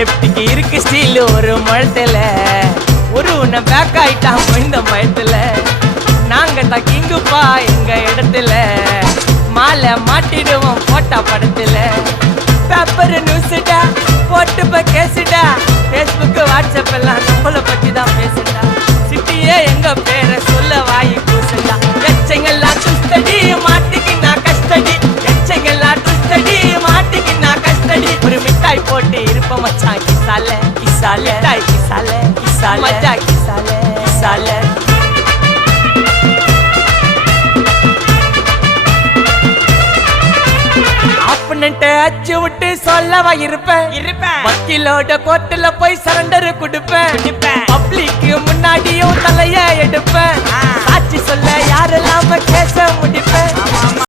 லெப்டுக்கு இருக்கு ஸ்டீல் ஒரு முழத்துல ஒரு உன்னை பேக் ஆயிட்டான் இந்த மயத்துல நாங்க தான் கிங்குப்பா எங்க இடத்துல மாலை மாட்டிடுவோம் போட்டா படத்துல பேப்பர் நியூஸ்டா போட்டு கேசுடா ஃபேஸ்புக் வாட்ஸ்அப் எல்லாம் நம்மளை பத்தி தான் பேசுடா சிட்டியே எங்க பேரை சொல்ல வாய் பூசுடா எச்சங்கெல்லாம் டுஸ்டடி மாட்டிக்கு நான் கஸ்டடி எச்சங்கெல்லாம் டுஸ்டடி மாட்டிக்கு நான் கஸ்டடி ஒரு மிட்டாய் போட்டு இருப்ப மச்சான் கிசால கிசால மிட்டாய் கிசால கிசால மச்சா கிசால கிசால அச்சு விட்டு சொல்லவா இருப்பேன் வக்கீலோட கோர்ட்டுல போய் சரண்டர் கொடுப்பேன் பப்ளிக்கு முன்னாடியும் தலைய எடுப்பேன் சாட்சி சொல்ல யாரெல்லாம் கேச முடிப்பேன்